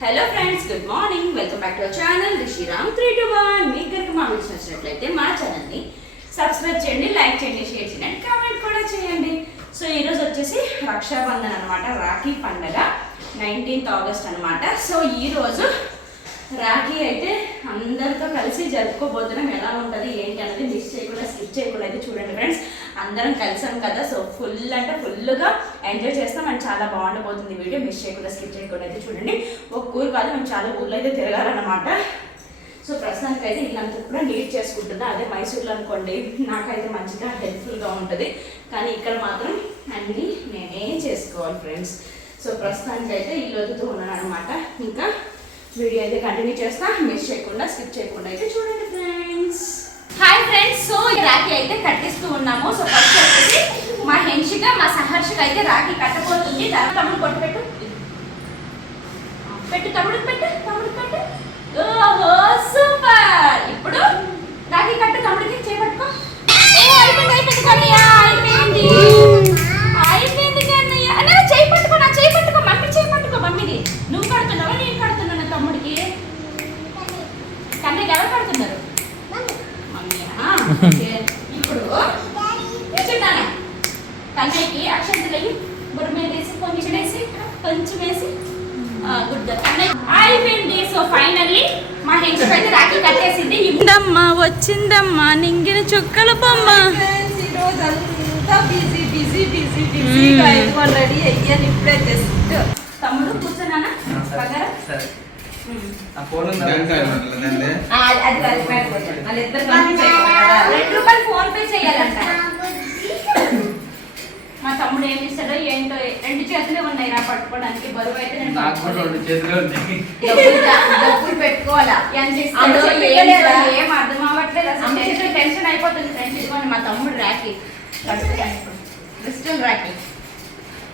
Hello friends good morning welcome back to our channel Rishiram three two one మీకు కనుక మా videos నచ్చినట్లయితే మా ఛానల్ని సబ్స్క్రైబ్ చేయండి లైక్ చేయండి షేర్ చేయండి కామెంట్ కూడా చేయండి. సో ఈరోజు వచ్చేసి రక్షాబంధన్ అనమాట రాఖీ పండగ నైన్టీన్త్ ఆగస్ట్ అనమాట సో ఈరోజు రాఖీ అయితే అందరితో కలిసి జరుపుకోబోతున్నాం. ఎలా ఉంటుంది ఏంటి అనేది మిస్ చేయకుండా స్కిప్ చేయకుండా అయితే చూడండి ఫ్రెండ్స్ అందరం కలిసాం కదా సో ఫుల్ అంటే ఫుల్గా ఎంజాయ్ చేస్తాం అండ్ చాలా బాగుండబోతుంది వీడియో మిస్ చేయకుండా స్కిప్ చేయకుండా అయితే చూడండి. ఒక ఊరు కాదు మేము చాలా ఊర్లో అయితే తిరగాలన్నమాట. సో ప్రస్తుతానికి అయితే ఇల్లంతా కూడా నీట్ చేసుకుంటున్నా. అదే మైసూర్లో అనుకోండి నాకైతే మంచిగా హెల్ప్ఫుల్గా ఉంటుంది. కానీ ఇక్కడ మాత్రం అన్నీ నేనే చేసుకోవాలి ఫ్రెండ్స్ సో ప్రస్తుతానికి అయితే ఇల్లు వదుతూ ఉన్నాను అనమాట ఇంకా వీడియో అయితే కంటిన్యూ చేస్తా. మిస్ చేయకుండా స్కిప్ చేయకుండా అయితే చూడండి ఫ్రెండ్స్ హాయ్ ఫ్రెండ్స్ సో ఈ రాఖీ అయితే కట్టిస్తూ ఉన్నాము. సో ఫస్ట్ వచ్చేసి మా హెన్షిక మా సహర్షిక అయితే రాఖీ కట్టబోతుంది. తర్వాత తమ్ముడు కొట్టు పెట్టు. పెట్టు తమ్ముడు పెట్టు తమ్ముడు పెట్టు ఓహో సూపర్ ఇప్పుడు రాఖీ కట్టు తమ్ముడికి చేపట్టుకో ఏ అయిపోయింది అయిపోయింది కన్నయ్య అయిపోయింది అయిపోయింది కన్నయ్య అన్న చేయి పట్టుకో నా చేయి పట్టుకో మమ్మీ చేయి పట్టుకో మమ్మీది నువ్వు కడుతున్నావా నేను కడుతున్నాను తమ్ముడికి కన్నయ్య ఎవరు కడుతున్నారు మమ్మీ ఓకే ఇప్పుడు చిన్నానా కన్నయ్యకి అక్షంతలు వేయి బుర్ర మీద వేసి కొంచెం వేసి కొంచెం వేసి గుడ్ అన్నయ్య అయిపోయింది. సో ఫైనల్లీ మా హెంచ్ అయితే రాఖీ కట్టేసింది. ఇందమ్మా వచ్చిందమ్మా నింగిన చుక్కల బొమ్మ. ఫ్రెండ్స్, ఈ రోజు అంతా బిజీ బిజీ బిజీ బిజీగా అయిపోయి రెడీ అయ్యాను ఇప్పుడే జస్ట్. తమ్ముడు కూర్చున్నానా సరే. ఫోన్ ఉందా? అది అది అది పెట్టకూడదు. వాళ్ళిద్దరు పంపించేయకూడదు కదా. రెండు రూపాయలు ఫోన్ పే చేయాలంట. మా తమ్ముడు ఏం ఇస్తాడో ఏంటో రెండు చేతులే ఉన్నాయి రా పట్టుకోవడానికి. బరువు అయితే నేను డబ్బులు పెట్టుకోవాలా? ఏం అర్థం అవ్వట్లేదు అసలు. టెన్షన్ టెన్షన్ అయిపోతుంది. ఫ్రెండ్స్ ఇదిగోండి మా తమ్ముడు రాఖీ. ఇప్పుడు క్రిస్టల్ రాఖీ.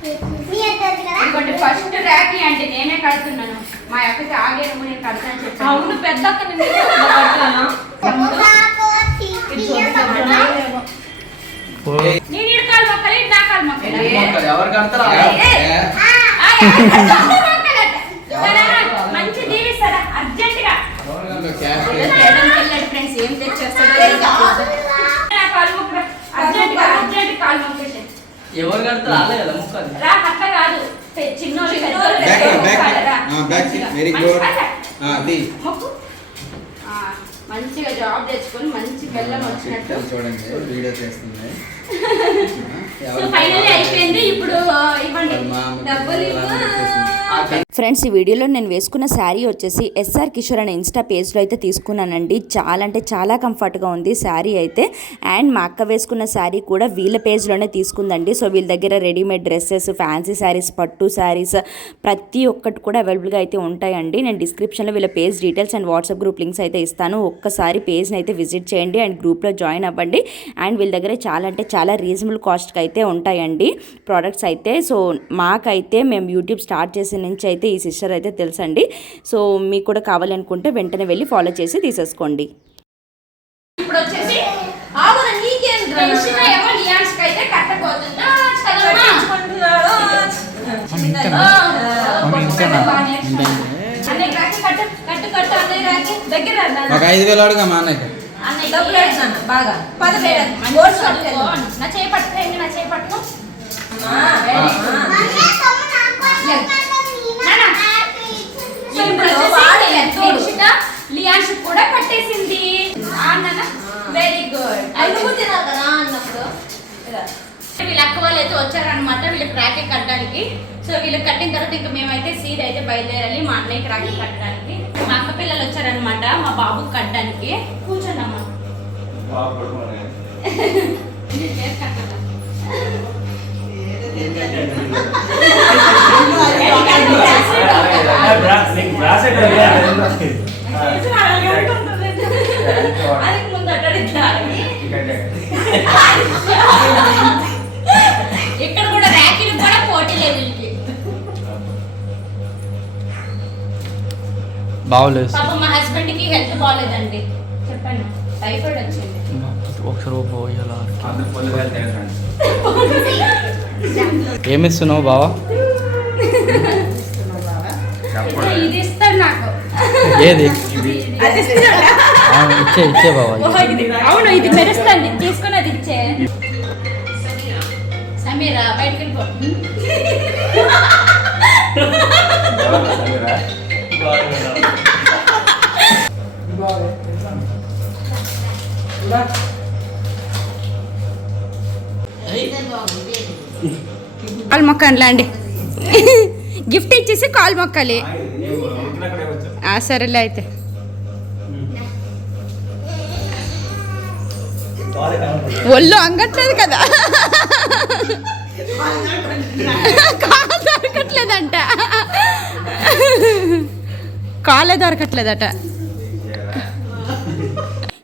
ఇదిగోండి ఫస్ట్ రాఖీ అంటే నేనే కడుతున్నాను. మా అక్కకి ఆగే నేను కడతాను చెప్పాను. అవును పెద్ద అక్క. నేను ఇడకాలు మొక్కలు ఇది నా కాలు మొక్కలు ఏ? ఒక్కరు ఎవరు కడతారా అర్జెంట్గా ఫ్రెండ్స్ ఏం తెచ్చేస్తాడో ఎవరు కడతారు కదా రా చిన్నోళ్ళు. అది మంచిగా జాబ్ తెచ్చుకొని మంచి బెల్లం వచ్చినట్టు చూడండి వీడియో చేస్తుంది సో ఫైనల్లీ అయిపోయింది. ఇప్పుడు ఇవ్వండి. డబ్బులు ఇవ్వు. ఫ్రెండ్స్ ఈ వీడియోలో నేను వేసుకున్న శారీ వచ్చేసి ఎస్ఆర్ కిషోర్ అనే ఇన్స్టా పేజ్లో అయితే తీసుకున్నానండి. చాలా అంటే చాలా కంఫర్ట్గా ఉంది శారీ అయితే. అండ్ మా అక్క వేసుకున్న శారీ కూడా వీళ్ళ పేజ్లోనే తీసుకుందండి. సో వీళ్ళ దగ్గర రెడీమేడ్ డ్రెస్సెస్ ఫ్యాన్సీ శారీస్ పట్టు శారీస్ ప్రతి ఒక్కటి కూడా అవైలబుల్గా అయితే ఉంటాయండి. నేను డిస్క్రిప్షన్లో వీళ్ళ page details and WhatsApp group links అయితే ఇస్తాను. ఒక్కసారి పేజ్ని అయితే విజిట్ చేయండి అండ్ గ్రూప్లో జాయిన్ అవ్వండి. అండ్ వీళ్ళ దగ్గర చాలా అంటే చాలా రీజనబుల్ కాస్ట్కి అయితే ఉంటాయండి ప్రోడక్ట్స్ అయితే. సో మాకైతే మేము యూట్యూబ్ స్టార్ట్ చేసిన నుంచి అయితే ఈ సిస్టర్ అయితే తెలుసండి. సో మీకు కూడా కావాలనుకుంటే వెంటనే వెళ్ళి ఫాలో చేసి తీసేసుకోండి. ఇప్పుడు వచ్చేసి? తెలిసిన లియాన్స్కి అయితే. ఒక ఐదు వేలు అడుగా మా అన్నయ్య బాగా. నా నా కూడా కట్టేసింది. వెరీ గుడ్ తినాలి కదా అన్నప్పుడు. వీళ్ళ అక్క వాళ్ళు అయితే వచ్చారనమాట వీళ్ళకి రాఖీ కట్టడానికి. సో వీళ్ళకి కట్టిన తర్వాత ఇంకా మేమైతే సీడ్ అయితే బయలుదేరాలి మా అన్నయ్యకి రాఖీ కట్టడానికి. మా అక్క పిల్లలు వచ్చారనమాట మా బాబుకి కట్టడానికి. కూర్చోండి అమ్మా నేను చేసి కట్టాలా? ఇక్కడ కూడా ర్యాకిల్ కూడా పోటీ లేదు వీళ్ళకి. బాగోలేదు. పాప మా హస్బెండ్కి హెల్త్ బాగాలేదండి చెప్పండి. టైఫాయిడ్ వచ్చింది. ఒకసారి పోయాలా ఏమిస్తున్నావు బావా? ఇది ఇస్తా ఇస్తాడు నాకు. ఏది? అది ఇస్తున్నాడా? ఆ, ఇచ్చే ఇచ్చే బాబా అవును ఇది మెరుస్తాను తీసుకుని అది ఇచ్చే. సమీరా. బయటకు వెళ్ళిపో. మొక్కండి అండి గిఫ్ట్ ఇచ్చేసి కాలు మొక్కాలి. ఆ, సరేలే అయితే. ఒళ్ళు అంగట్లేదు కదా. కాలు దొరకట్లేదంట. కాలే దొరకట్లేదట.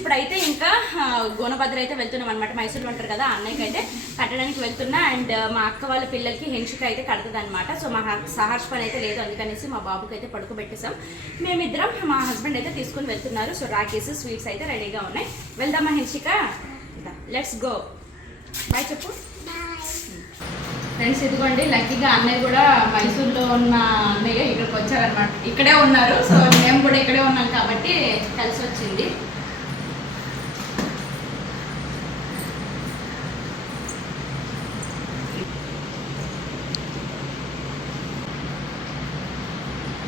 ఇప్పుడైతే ఇంకా గోనభద్ర అయితే వెళ్తున్నాం అనమాట మైసూర్లో ఉంటారు కదా అన్నయ్యకి అయితే కట్టడానికి వెళ్తున్నా. అండ్ మా అక్క వాళ్ళ పిల్లలకి హెంచుక అయితే కడుతుంది అనమాట సో మా సహర్ష్ పని అయితే లేదు. అందుకనేసి మా బాబుకి అయితే పడుకోబెట్టేసాం మేమిద్దరం మా హస్బెండ్ అయితే తీసుకుని వెళ్తున్నారు. సో రాకేస్ స్వీట్స్ అయితే రెడీగా ఉన్నాయి. వెళ్దామా హెన్షిక లెట్స్ గో. బాయ్ చెప్పు. ఫ్రెండ్స్ ఇదిగోండి లక్కీగా అన్నయ్య కూడా మైసూర్లో ఉన్న అన్నయ్య ఇక్కడికి వచ్చారనమాట ఇక్కడే ఉన్నారు. సో మేము కూడా ఇక్కడే ఉన్నాం కాబట్టి కలిసి వచ్చింది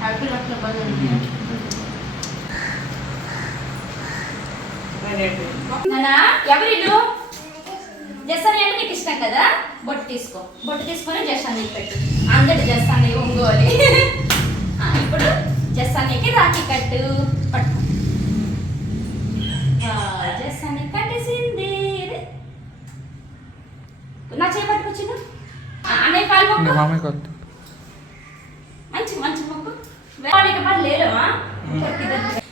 హ్యాపీ లక్ష్మి నానా ఎవరిల్లు జస్సాని అంటే నీకు ఇష్టం కదా? బొట్టు తీసుకో. బొట్టు తీసుకొని జస్సానికి పెట్టు. అందరి జస్సాని ఒంగోలి ఆ, ఇప్పుడు జస్సానికి రాఖీ కట్టు పట్టు ఆ, జస్సాని కట్టేసింది ఇది. నా చేయి పట్టుకొచ్చిండు ఆ, అన్నయ్య కాలు మొక్కు. మామయ్య కొత్త మంచి మంచి మొక్కు వాళ్ళకి పని లేరమా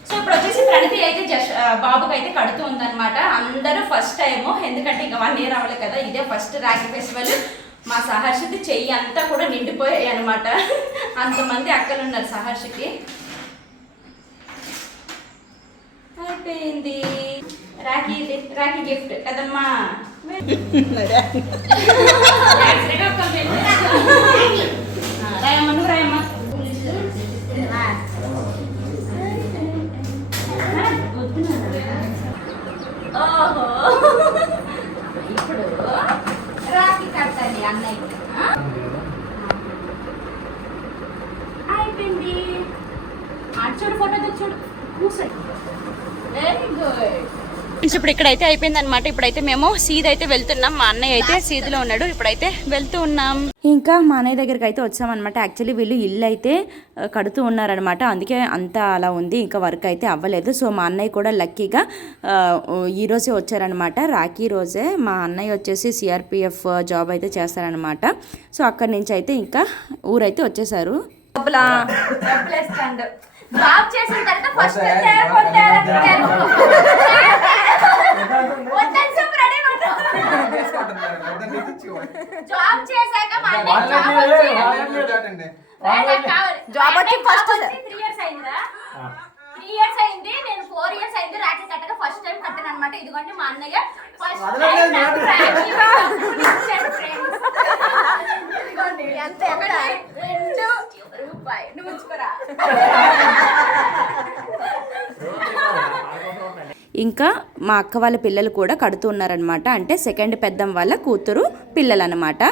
సో ఇప్పుడు వచ్చేసి ప్రణతి అయితే జస్ట్ బాబుకి అయితే కడుతూ ఉందన్నమాట. అందరూ ఫస్ట్ టైం ఎందుకంటే ఇంకా వన్ ఇయర్ అవ్వలేదు కదా ఇదే ఫస్ట్ రాఖీ ఫెస్టివల్ మా సహర్షికి చెయ్యి అంతా కూడా నిండిపోయాయి అనమాట అంతమంది అక్కలు ఉన్నారు సహర్షికి. అయిపోయింది. రాఖీ రాఖీ గిఫ్ట్ కదమ్మా ఆ, రాయమ్మ నువ్వు రాయమ్మ ఓహో ఇప్పుడు రాఖీ కట్టాలి అన్నయ్య అయిపోయింది. అటు చూడు ఫోటో తెచ్చుడు. కూర్చోండి వెరీ గుడ్ ఇప్పుడు ఇక్కడైతే అయిపోయింది అనమాట ఇప్పుడైతే మేము సీద్ అయితే వెళ్తున్నాం. మా అన్నయ్య అయితే సీదులో ఉన్నాడు. ఇప్పుడైతే వెళ్తూ ఉన్నాం. ఇంకా మా అన్నయ్య దగ్గరికి అయితే వచ్చామన్నమాట. యాక్చువల్లీ వీళ్ళు ఇల్లు అయితే కడుతూ ఉన్నారనమాట అందుకే అంతా అలా ఉంది. ఇంకా వర్క్ అయితే అవ్వలేదు. సో మా అన్నయ్య కూడా లక్కీగా ఆ, ఈ రోజే వచ్చారనమాట రాఖీ రోజే మా అన్నయ్య వచ్చేసి సిఆర్పిఎఫ్ జాబ్ అయితే చేస్తారనమాట సో అక్కడి నుంచి అయితే ఇంకా ఊరైతే వచ్చేసారు. జాబ్ చేసిన తర్వాత ఫస్ట్ జాబ్ చేశాక జాబ్ వచ్చి ఫస్ట్ త్రీ ఇయర్స్ అయిందా త్రీ ఇయర్స్ అయింది నేను ఫోర్ ఇయర్స్ అయింది రాఖీ కట్టగా ఫస్ట్ టైం కట్టాను అనమాట ఇదిగోండి మా అన్నయ్య ఫస్ట్ టైం రెండు రూపాయి. నువ్వు ఉంచుకోరా? ఇంకా మా అక్క వాళ్ళ పిల్లలు కూడా కడుతూ ఉన్నారనమాట అంటే సెకండ్ పెద్దం వాళ్ళ కూతురు పిల్లలు అనమాట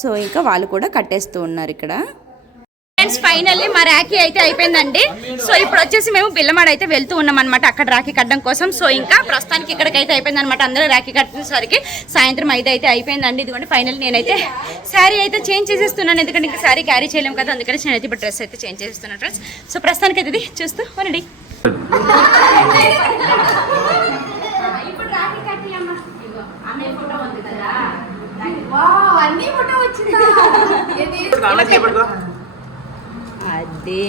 సో ఇంకా వాళ్ళు కూడా కట్టేస్తూ ఉన్నారు ఇక్కడ. ఫ్రెండ్స్ ఫైనల్లీ మా రాఖీ అయితే అయిపోయిందండి. సో ఇప్పుడు వచ్చేసి మేము బిల్లమాడ అయితే వెళ్తూ ఉన్నాం అనమాట అక్కడ రాఖీ కట్టడం కోసం. సో ఇంకా ప్రస్తుతానికి ఇక్కడికైతే అయిపోయింది అనమాట అందరూ రాఖీ కట్టేసరికి సాయంత్రం ఐదు అయితే అయిపోయిందండి. ఇదిగోండి ఫైనల్ నేనైతే శారీ అయితే చేంజ్ చేసేస్తున్నాను. ఎందుకంటే ఇంకా శారీ క్యారీ చేయలేము కదా అందుకని నేనైతే ఇప్పుడు డ్రెస్ అయితే చేంజ్ చేస్తున్నాను ఫ్రెండ్స్ సో ప్రస్తుతానికి అయితే ఇది చూస్తూ వనండి అదే.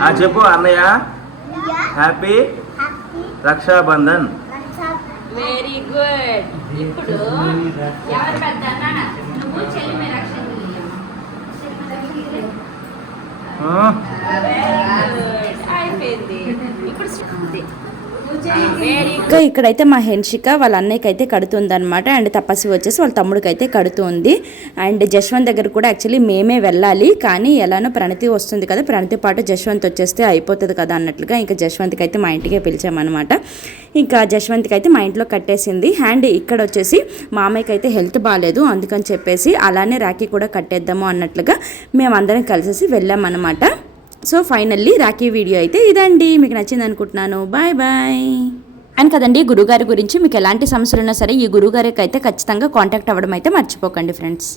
ఆ చెప్పు అన్నయ్య. హ్యాపీ రక్షాబంధన్. వెరీ గుడ్ ఇప్పుడు ఎవరు పెద్ద నువ్వు చెల్లి మీద రక్షణ అయిపోయింది. ఇప్పుడు ఇంకా ఇక్కడైతే మా హెన్షిక వాళ్ళ అన్నయ్యకి అయితే కడుతుందనమాట అండ్ తపస్వి వచ్చేసి వాళ్ళ తమ్ముడికి అయితే కడుతుంది. అండ్ జశ్వంత్ దగ్గర కూడా యాక్చువల్లీ మేమే వెళ్ళాలి. కానీ ఎలానో ప్రణతి వస్తుంది కదా ప్రణతి పాటు జశ్వంత్ వచ్చేస్తే అయిపోతుంది కదా అన్నట్లుగా ఇంకా జశ్వంత్కి అయితే మా ఇంటికే పిలిచామన్నమాట. ఇంకా జశ్వంత్కి అయితే మా ఇంట్లో కట్టేసింది. అండ్ ఇక్కడ వచ్చేసి మామయ్యకి అయితే హెల్త్ బాగాలేదు అందుకని చెప్పేసి అలానే రాఖీ కూడా కట్టేద్దాము అన్నట్లుగా మేమందరం కలిసేసి వెళ్ళామన్నమాట. సో ఫైనల్లీ రాఖీ వీడియో అయితే ఇదండి. మీకు నచ్చింది అనుకుంటున్నాను. Bye bye. అండ్ కదండి గురుగారి గురించి మీకు ఎలాంటి సమస్యలు ఉన్నా సరే ఈ గురుగారికి అయితే ఖచ్చితంగా కాంటాక్ట్ అవ్వడం అయితే మర్చిపోకండి ఫ్రెండ్స్